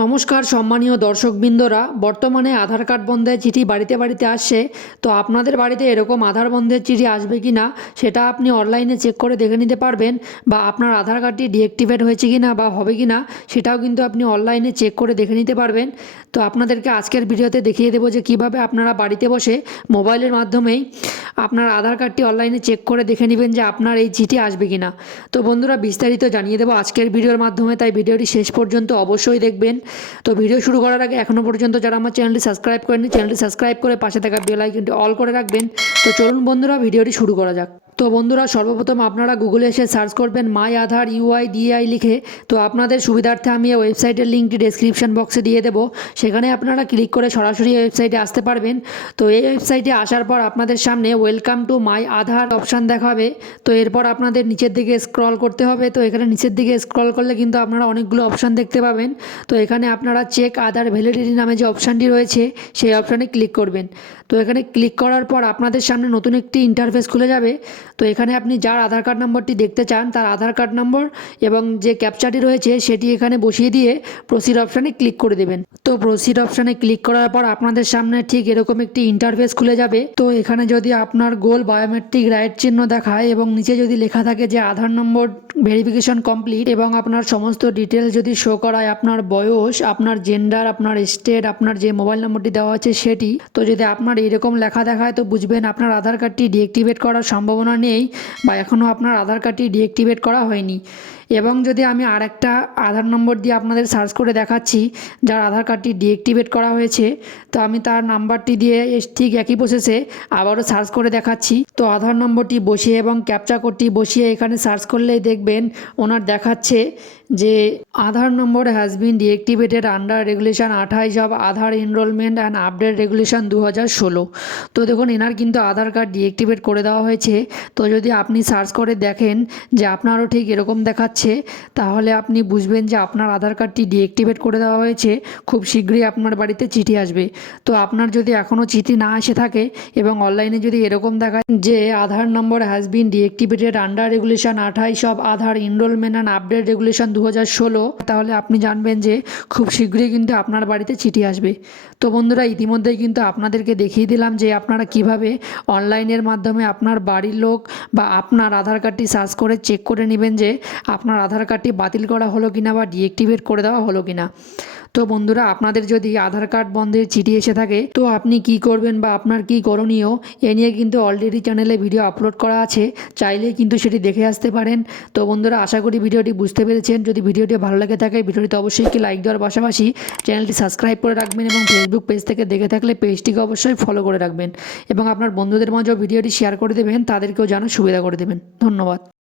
নমস্কার সম্মানীয় দর্শকবৃন্দরা, বর্তমানে আধার কার্ড বন্ধের চিঠি বাড়িতে বাড়িতে আসছে। তো আপনাদের বাড়িতে এরকম আধার বন্ধের চিঠি আসবে কি না সেটা আপনি অনলাইনে চেক করে দেখে নিতে পারবেন, বা আপনার আধার কার্ডটি ডিঅ্যাক্টিভেট হয়েছে কি না বা হবে কি না সেটাও কিন্তু আপনি অনলাইনে চেক করে দেখে নিতে পারবেন। তো আপনাদেরকে আজকের ভিডিওতে দেখিয়ে দেবো যে কিভাবে আপনারা বাড়িতে বসে মোবাইলের মাধ্যমেই আপনার আধার কার্ডটি অনলাইনে চেক করে দেখে নেবেন যে আপনার এই চিঠি আসবে কি না। তো বন্ধুরা, বিস্তারিত জানিয়ে দেবো আজকের ভিডিওর মাধ্যমে, তাই ভিডিওটি শেষ পর্যন্ত অবশ্যই দেখবেন। তো ভিডিও শুরু করার আগে এখনও পর্যন্ত যারা আমার চ্যানেলটি সাবস্ক্রাইব করেনি, চ্যানেলটি সাবস্ক্রাইব করে পাশে থাকা বেল আইকনটি অল করে রাখবেন। তো চলুন বন্ধুরা, ভিডিওটি শুরু করা যাক। তো বন্ধুরা, সর্বপ্রথম আপনারা গুগলে এসে সার্চ করবেন মাই আধার UIDAI লিখে। তো আপনাদের সুবিধার্থে আমি এই ওয়েবসাইটের লিঙ্কটি ডেসক্রিপশন বক্সে দিয়ে দেবো, সেখানে আপনারা ক্লিক করে সরাসরি এই ওয়েবসাইটে আসতে পারবেন। তো এই ওয়েবসাইটে আসার পর আপনাদের সামনে welcome to my Aadhaar option দেখাবে। তো এরপর আপনাদের নিচের দিকে স্ক্রল করতে হবে। তো এখানে নিচের দিকে স্ক্রল করলে কিন্তু আপনারা অনেকগুলো অপশান দেখতে পাবেন। তো এখানে আপনারা চেক আধার ভ্যালিডিটি নামে যে অপশানটি রয়েছে সেই অপশানে ক্লিক করবেন। তো এখানে ক্লিক করার পর আপনাদের সামনে নতুন একটি ইন্টারফেস খুলে যাবে। তো এখানে আপনি যার আধার কার্ড নম্বরটি দেখতে চান তার আধার কার্ড নম্বর এবং যে ক্যাপচাটি রয়েছে সেটি এখানে বসিয়ে দিয়ে প্রসিড অপশানে ক্লিক করে দেবেন। তো প্রসিড অপশানে ক্লিক করার পর আপনাদের সামনে ঠিক এরকম একটি ইন্টারফেস খুলে যাবে। তো এখানে যদি আপনার গোল বায়োমেট্রিক রাইট চিহ্ন দেখায় এবং নিচে যদি লেখা থাকে যে আধার নম্বর ভেরিফিকেশন কমপ্লিট এবং আপনার সমস্ত ডিটেলস যদি শো করায়, আপনার বয়স, আপনার জেন্ডার, আপনার স্টেট, আপনার যে মোবাইল নম্বরটি দেওয়া আছে সেটি, তো যদি আপনার এইরকম লেখা দেখায় তো বুঝবেন আপনার আধার কার্ডটি ডিঅ্যাক্টিভেট করার সম্ভাবনা নেই, বা এখনও আপনার আধার কার্ডটি ডিঅ্যাক্টিভেট করা হয়নি। এবং যদি আমি আরেকটা আধার নম্বর দিয়ে আপনাদের সার্চ করে দেখাচ্ছি যার আধার কার্ডটি ডিঅ্যাক্টিভেট করা হয়েছে, তো আমি তার নাম্বারটি দিয়ে ঠিক একই প্রসেসে আবারও সার্চ করে দেখাচ্ছি। তো আধার নম্বরটি বসিয়ে এবং ক্যাপচা কোডটি বসিয়ে এখানে সার্চ করলেই দেখবেন ওনার দেখাচ্ছে যে Aadhaar number has been deactivated under regulation 28 of Aadhaar enrolment and update regulation 2016। তো দেখুন এনার কিন্তু আধার কার্ড ডিঅ্যাক্টিভেট করে দেওয়া হয়েছে। তো যদি আপনি সার্চ করে দেখেন যে আপনারও ঠিক এরকম দেখাচ্ছে, তাহলে আপনি বুঝবেন যে আপনার আধার কার্ডটি ডিঅ্যাক্টিভেট করে দেওয়া হয়েছে। খুব শীঘ্রই আপনার বাড়িতে চিঠি আসবে। তো আপনার যদি এখনও চিঠি না এসে থাকে এবং অনলাইনে যদি এরকম দেখায় যে Aadhaar number has been deactivated under regulation 28 of Aadhaar enrolment and update regulation 2016, তাহলে আপনি জানবেন যে খুব শীঘ্রই কিন্তু আপনার বাড়িতে চিঠি আসবে। তো বন্ধুরা, ইতিমধ্যেই কিন্তু আপনাদেরকে দেখিয়ে দিলাম যে আপনারা কিভাবে অনলাইনের মাধ্যমে আপনার বাড়ির লোক বা আপনার আধার কার্ডটি সার্চ করে চেক করে নেবেন যে আপনার আধার কার্ডটি বাতিল করা হলো কিনা বা ডিঅ্যাক্টিভেট করে দেওয়া হলো কিনা। তো বন্ধুরা, আপনাদের যদি আধার কার্ড বন্ধের চিঠি এসে থাকে তো আপনি কি করবেন বা আপনার কি করণীয় এ নিয়ে কিন্তু অলরেডি চ্যানেলে ভিডিও আপলোড করা আছে, চাইলেই কিন্তু সেটি দেখে আসতে পারেন। তো বন্ধুরা, আশা করি ভিডিওটি বুঝতে পেরেছেন। যদি ভিডিওটি ভালো লাগে থাকে ভিডিওটিতে অবশ্যই কি লাইক দেওয়ার পাশাপাশি চ্যানেলটি সাবস্ক্রাইব করে রাখবেন, এবং ফেসবুক পেজ থেকে দেখে থাকলে পেজটিকে অবশ্যই ফলো করে রাখবেন, এবং আপনার বন্ধুদের মাঝেও ভিডিওটি শেয়ার করে দেবেন, তাদেরকেও যেন সুবিধা করে দেবেন। ধন্যবাদ।